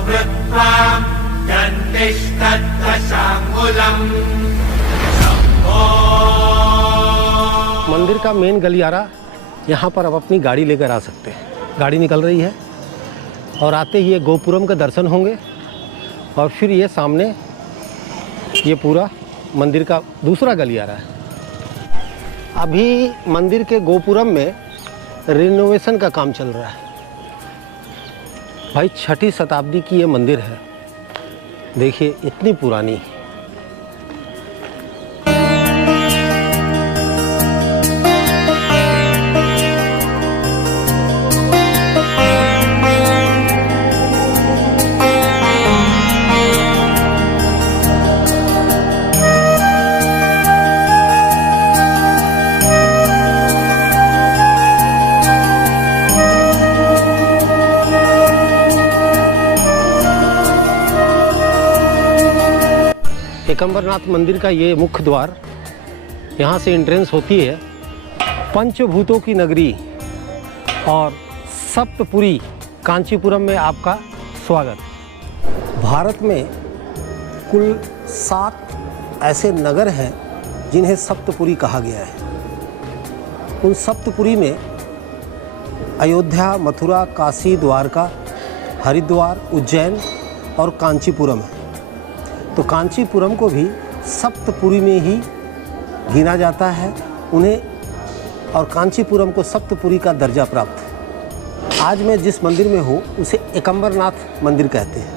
वृत्वां दन्तिष्ठद्दशाङ्गुलम्। मंदिर का मेन गलियारा, यहाँ पर आप अपनी गाड़ी लेकर आ सकते हैं। गाड़ी निकल रही है और आते ही ये गोपुरम का दर्शन होंगे और फिर ये सामने ये पूरा मंदिर का दूसरा गलियारा है। अभी मंदिर के गोपुरम में रिनोवेशन का काम चल रहा है। भाई 6ठी शताब्दी की ये मंदिर है, देखिए इतनी पुरानी। एकम्बरनाथ मंदिर का ये मुख्य द्वार, यहाँ से एंट्रेंस होती है पंचभूतों की नगरी और सप्तपुरी कांचीपुरम में आपका स्वागत। भारत में कुल 7 ऐसे नगर हैं जिन्हें सप्तपुरी कहा गया है। उन सप्तपुरी में अयोध्या, मथुरा, काशी, द्वारका, हरिद्वार, उज्जैन और कांचीपुरम है। तो कांचीपुरम को भी सप्तपुरी में ही गिना जाता है उन्हें, और कांचीपुरम को सप्तपुरी का दर्जा प्राप्त है। आज मैं जिस मंदिर में हूँ उसे एकम्बरनाथ मंदिर कहते हैं।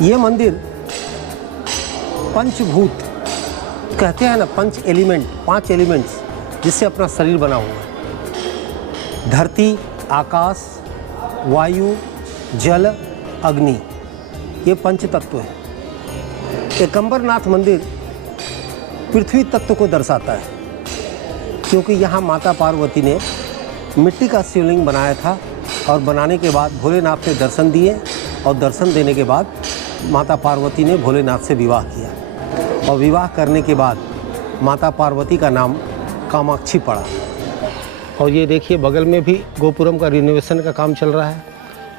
ये मंदिर पंचभूत कहते हैं ना, 5 एलिमेंट्स जिससे अपना शरीर बना हुआ है। धरती, आकाश, वायु, जल, अग्नि, ये 5 तत्व हैं। एकम्बरनाथ मंदिर पृथ्वी तत्व को दर्शाता है, क्योंकि यहाँ माता पार्वती ने मिट्टी का शिवलिंग बनाया था और बनाने के बाद भोलेनाथ ने दर्शन दिए, और दर्शन देने के बाद माता पार्वती ने भोलेनाथ से विवाह किया, और विवाह करने के बाद माता पार्वती का नाम कामाक्षी पड़ा। और ये देखिए बगल में भी गोपुरम का रिनोवेशन का काम चल रहा है,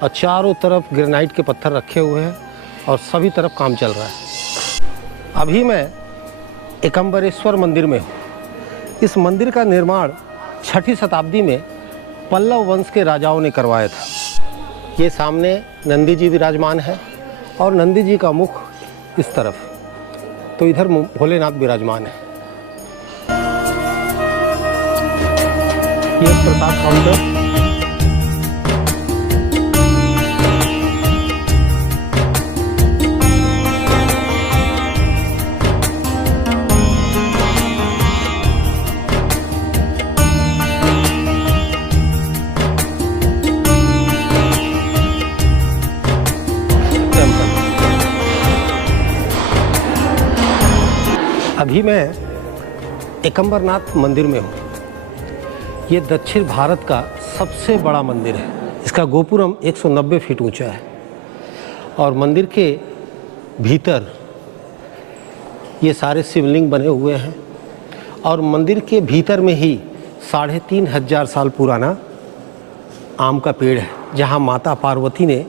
और चारों तरफ ग्रेनाइट के पत्थर रखे हुए हैं और सभी तरफ काम चल रहा है। अभी मैं एकम्बरेश्वर मंदिर में हूँ। इस मंदिर का निर्माण 6ठी शताब्दी में पल्लव वंश के राजाओं ने करवाया था। ये सामने नंदी जी विराजमान है और नंदी जी का मुख इस तरफ, तो इधर भोलेनाथ विराजमान है। ये प्रसाद काउंटर, अभी मैं एकम्बरनाथ मंदिर में हूँ। ये दक्षिण भारत का सबसे बड़ा मंदिर है। इसका गोपुरम 190 फीट ऊंचा है, और मंदिर के भीतर ये सारे शिवलिंग बने हुए हैं, और मंदिर के भीतर में ही 3500 साल पुराना आम का पेड़ है, जहाँ माता पार्वती ने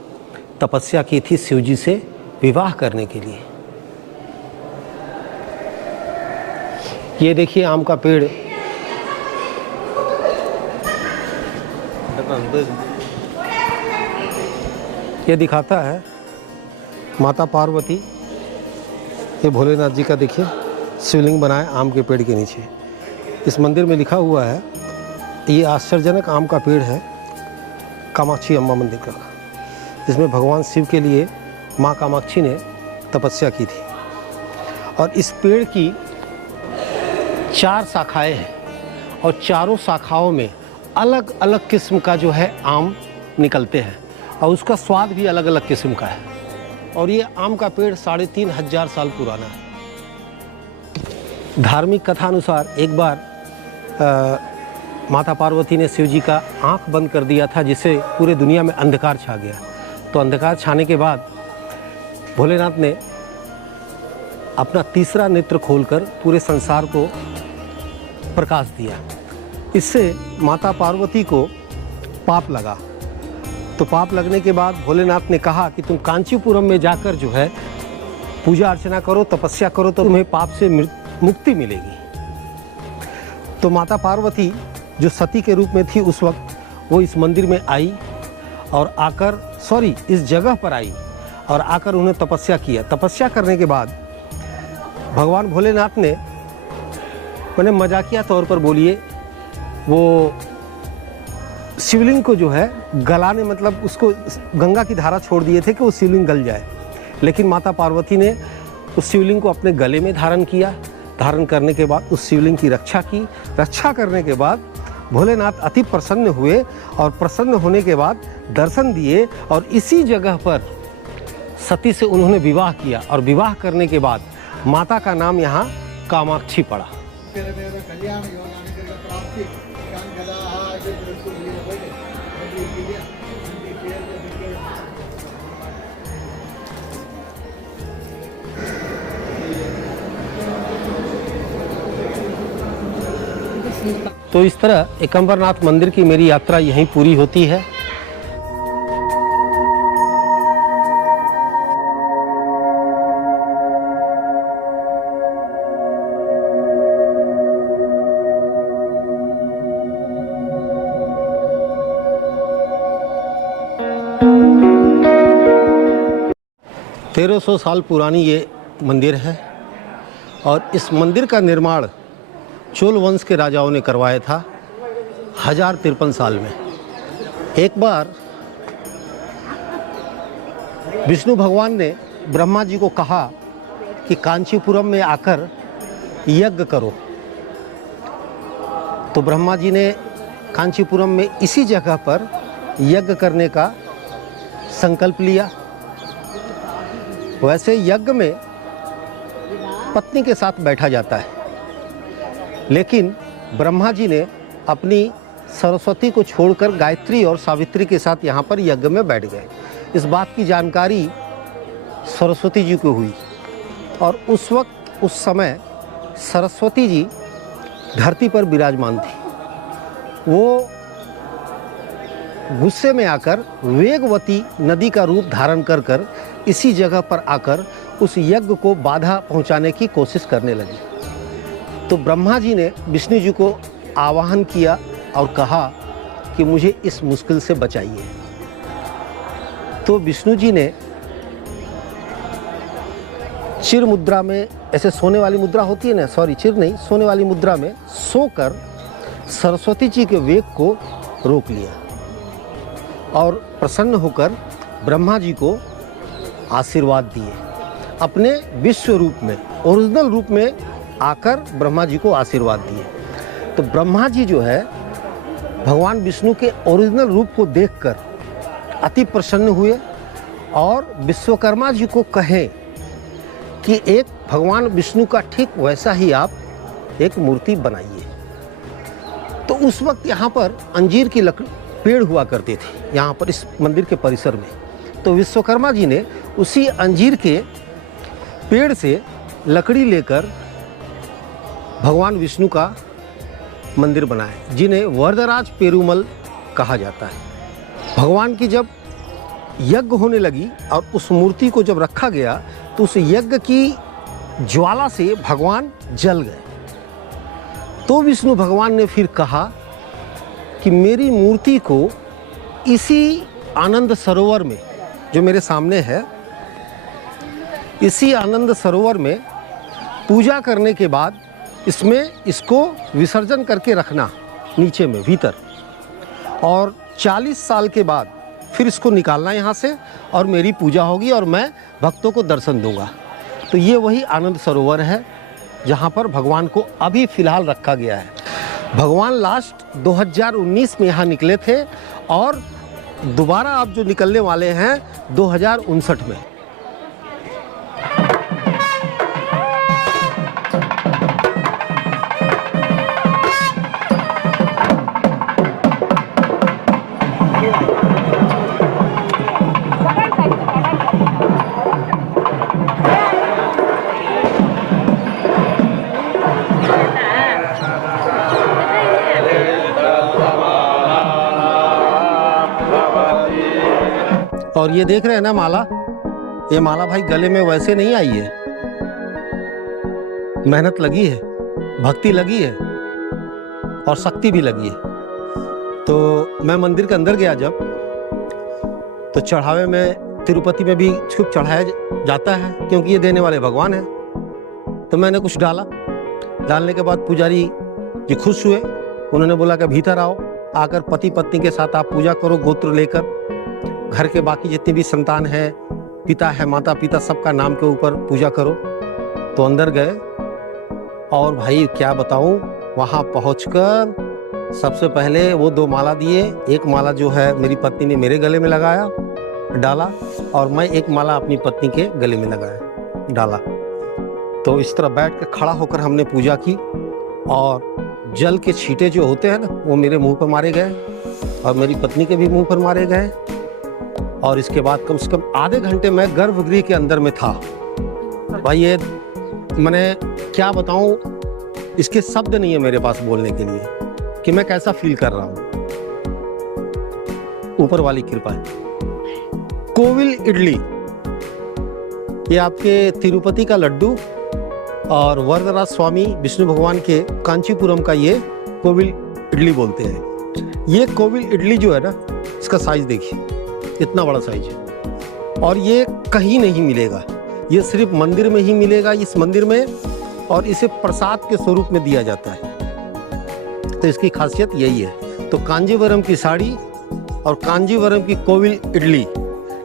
तपस्या की थी शिवजी से विवाह करने के लिए। ये देखिए आम का पेड़, ये दिखाता है माता पार्वती, ये भोलेनाथ जी का देखिए शिवलिंग बनाए आम के पेड़ के नीचे। इस मंदिर में लिखा हुआ है, ये आश्चर्यजनक आम का पेड़ है कामाक्षी अम्मा मंदिर का, जिसमें भगवान शिव के लिए माँ कामाक्षी ने तपस्या की थी। और इस पेड़ की 4 शाखाएं हैं, और चारों शाखाओं में अलग अलग किस्म का जो है आम निकलते हैं, और उसका स्वाद भी अलग अलग किस्म का है। और ये आम का पेड़ 3500 साल पुराना है। धार्मिक कथा अनुसार एक बार माता पार्वती ने शिव जी का आँख बंद कर दिया था, जिससे पूरे दुनिया में अंधकार छा गया। तो अंधकार छाने के बाद भोलेनाथ ने अपना तीसरा नेत्र खोलकर पूरे संसार को प्रकाश दिया। इससे माता पार्वती को पाप लगा, तो पाप लगने के बाद भोलेनाथ ने कहा कि तुम कांचीपुरम में जाकर जो है पूजा अर्चना करो, तपस्या करो, तो तुम्हें पाप से मुक्ति मिलेगी। तो माता पार्वती जो सती के रूप में थी उस वक्त, वो इस मंदिर में आई और आकर इस जगह पर आई और आकर उन्हें तपस्या किया। तपस्या करने के बाद भगवान भोलेनाथ ने, मैंने मजाकिया तौर पर बोलिए, वो शिवलिंग को जो है गलाने, मतलब उसको गंगा की धारा छोड़ दिए थे कि वो शिवलिंग गल जाए। लेकिन माता पार्वती ने उस शिवलिंग को अपने गले में धारण किया। धारण करने के बाद उस शिवलिंग की रक्षा की। रक्षा करने के बाद भोलेनाथ अति प्रसन्न हुए और प्रसन्न होने के बाद दर्शन दिए और इसी जगह पर सती से उन्होंने विवाह किया और विवाह करने के बाद माता का नाम यहाँ कामाक्षी पड़ा। तो इस तरह एकम्बरनाथ मंदिर की मेरी यात्रा यहीं पूरी होती है। तेरह 1300 साल पुरानी ये मंदिर है और इस मंदिर का निर्माण चोल वंश के राजाओं ने करवाया था 1053 साल में। एक बार विष्णु भगवान ने ब्रह्मा जी को कहा कि कांचीपुरम में आकर यज्ञ करो। तो ब्रह्मा जी ने कांचीपुरम में इसी जगह पर यज्ञ करने का संकल्प लिया। वैसे यज्ञ में पत्नी के साथ बैठा जाता है, लेकिन ब्रह्मा जी ने अपनी सरस्वती को छोड़कर गायत्री और सावित्री के साथ यहाँ पर यज्ञ में बैठ गए। इस बात की जानकारी सरस्वती जी को हुई और उस समय सरस्वती जी धरती पर विराजमान थी। वो गुस्से में आकर वेगवती नदी का रूप धारण कर इसी जगह पर आकर उस यज्ञ को बाधा पहुँचाने की कोशिश करने लगी। तो ब्रह्मा जी ने विष्णु जी को आवाहन किया और कहा कि मुझे इस मुश्किल से बचाइए। तो विष्णु जी ने चिर मुद्रा में, ऐसे सोने वाली मुद्रा होती है ना, चिर नहीं, सोने वाली मुद्रा में सोकर सरस्वती जी के वेग को रोक लिया और प्रसन्न होकर ब्रह्मा जी को आशीर्वाद दिए। अपने विश्व रूप में, ओरिजिनल रूप में आकर ब्रह्मा जी को आशीर्वाद दिए। तो ब्रह्मा जी जो है भगवान विष्णु के ओरिजिनल रूप को देखकर अति प्रसन्न हुए और विश्वकर्मा जी को कहे कि एक भगवान विष्णु का ठीक वैसा ही आप एक मूर्ति बनाइए। तो उस वक्त यहाँ पर अंजीर की पेड़ हुआ करते थे, यहाँ पर इस मंदिर के परिसर में। तो विश्वकर्मा जी ने उसी अंजीर के पेड़ से लकड़ी लेकर भगवान विष्णु का मंदिर बनाया, जिन्हें वरदराज पेरुमल कहा जाता है। भगवान की जब यज्ञ होने लगी और उस मूर्ति को जब रखा गया तो उस यज्ञ की ज्वाला से भगवान जल गए। तो विष्णु भगवान ने फिर कहा कि मेरी मूर्ति को इसी आनंद सरोवर में, जो मेरे सामने है, इसी आनंद सरोवर में पूजा करने के बाद इसको विसर्जन करके रखना नीचे में भीतर, और 40 साल के बाद फिर इसको निकालना यहाँ से और मेरी पूजा होगी और मैं भक्तों को दर्शन दूंगा। तो ये वही आनंद सरोवर है जहाँ पर भगवान को अभी फ़िलहाल रखा गया है। भगवान लास्ट 2019 में यहाँ निकले थे और दोबारा आप जो निकलने वाले हैं 2059 में। भगवती और ये देख रहे हैं ना माला, ये माला भाई गले में वैसे नहीं आई है, मेहनत लगी है, भक्ति लगी है और शक्ति भी लगी है। तो मैं मंदिर के अंदर गया जब, तो चढ़ावे में तिरुपति में भी खूब चढ़ाया जाता है क्योंकि ये देने वाले भगवान हैं। तो मैंने कुछ डाला, डालने के बाद पुजारी जी खुश हुए, उन्होंने बोला कि भीतर आओ, आकर पति पत्नी के साथ आप पूजा करो, गोत्र लेकर घर के बाकी जितनी भी संतान है, पिता है, माता पिता, सबका नाम के ऊपर पूजा करो। तो अंदर गए और भाई क्या बताऊं, वहां पहुंचकर सबसे पहले वो 2 माला दिए। एक माला जो है मेरी पत्नी ने मेरे गले में लगाया, डाला, और मैं एक माला अपनी पत्नी के गले में लगाया, डाला। तो इस तरह बैठ कर खड़ा होकर हमने पूजा की और जल के छींटे जो होते हैं ना, वो मेरे मुंह पर मारे गए और मेरी पत्नी के भी मुंह पर मारे गए। और इसके बाद कम से कम आधे घंटे मैं गर्भगृह के अंदर में था। भाई ये मैंने क्या बताऊं, इसके शब्द नहीं है मेरे पास बोलने के लिए कि मैं कैसा फील कर रहा हूं। ऊपर वाली कृपा है। कोविल इडली, ये आपके तिरुपति का लड्डू और वरदराज स्वामी विष्णु भगवान के कांचीपुरम का ये कोविल इडली बोलते हैं। ये कोविल इडली जो है ना, इसका साइज देखिए, इतना बड़ा साइज है और ये कहीं नहीं मिलेगा, ये सिर्फ मंदिर में ही मिलेगा, इस मंदिर में, और इसे प्रसाद के स्वरूप में दिया जाता है। तो इसकी खासियत यही है। तो कांजीवरम की साड़ी और कांजीवरम की कोविल इडली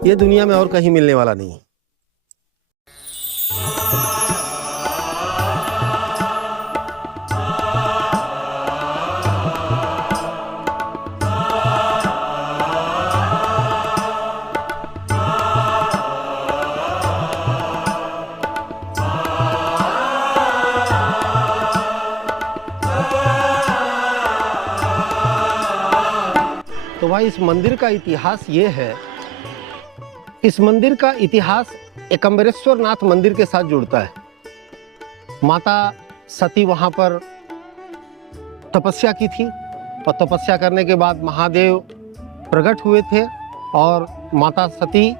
ये दुनिया में और कहीं मिलने वाला नहीं। तो भाई इस मंदिर का इतिहास ये है, इस मंदिर का इतिहास एकम्बरेश्वर नाथ मंदिर के साथ जुड़ता है। माता सती वहां पर तपस्या की थी और तपस्या करने के बाद महादेव प्रकट हुए थे और माता सती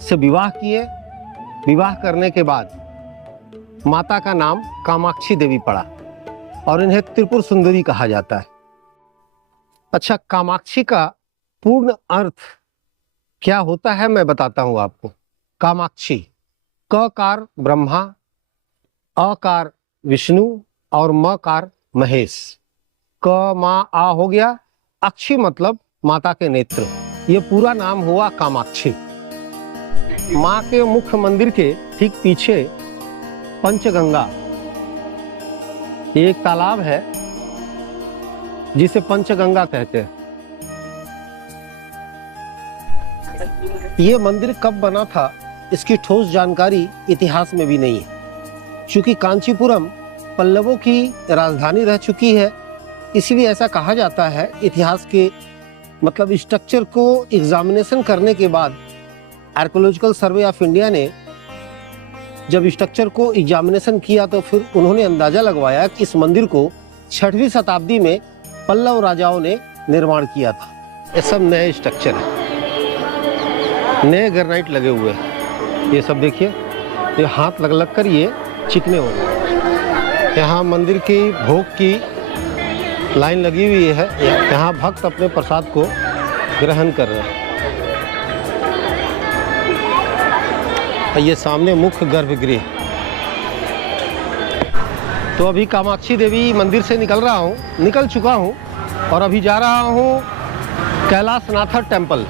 से विवाह किए। विवाह करने के बाद माता का नाम कामाक्षी देवी पड़ा और इन्हें त्रिपुर सुंदरी कहा जाता है। अच्छा, कामाक्षी का पूर्ण अर्थ क्या होता है मैं बताता हूं आपको। कामाक्षी, ककार ब्रह्मा, अकार विष्णु और मकार महेश, क मा आ हो गया, अक्षी मतलब माता के नेत्र, ये पूरा नाम हुआ कामाक्षी। माँ के मुख्य मंदिर के ठीक पीछे पंचगंगा, एक तालाब है जिसे पंचगंगा कहते हैं। ये मंदिर कब बना था इसकी ठोस जानकारी इतिहास में भी नहीं है। चूंकि कांचीपुरम पल्लवों की राजधानी रह चुकी है, इसलिए ऐसा कहा जाता है। इतिहास के मतलब स्ट्रक्चर को एग्जामिनेशन करने के बाद आर्कियोलॉजिकल सर्वे ऑफ इंडिया ने जब स्ट्रक्चर को एग्जामिनेशन किया तो फिर उन्होंने अंदाजा लगवाया कि इस मंदिर को 6वीं शताब्दी में पल्लव राजाओं ने निर्माण किया था। ये सब नए स्ट्रक्चर है, नए ग्रेनाइट लगे हुए हैं। ये सब देखिए, ये हाथ लग कर ये चिकने हो गए। यहाँ मंदिर की भोग की लाइन लगी हुई है, यहाँ भक्त अपने प्रसाद को ग्रहण कर रहे हैं। ये सामने मुख्य गर्भगृह। तो अभी कामाक्षी देवी मंदिर से निकल चुका हूँ और अभी जा रहा हूँ कैलाशनाथ टेम्पल।